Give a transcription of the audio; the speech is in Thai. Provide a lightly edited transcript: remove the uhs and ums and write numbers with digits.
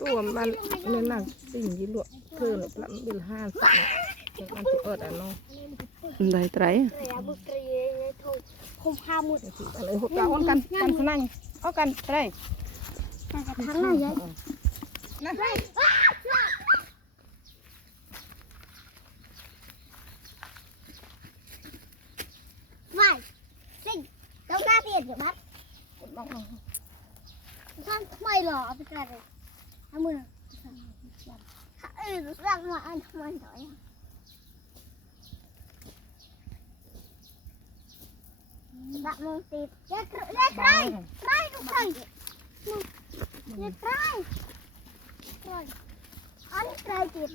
ตัวมันเนี่ยหนักสิ่งยี่ลวกเธอเนี่ยละเดือนห้าสิบอย่างนั้นที่เนาะได้ไตรผมพาหมดอะไรหกเก้าคนกันสนั่งเอากันไตรทั้งนั้นเลยนะvai sinh đâu ra tiền rồi bắt sao mày lò bây giờ rồi hai mươi ra ngoài ăn không ăn giỏi bạn mong tìm chết trai đúng rồi chết trai rồi ăn trai tiền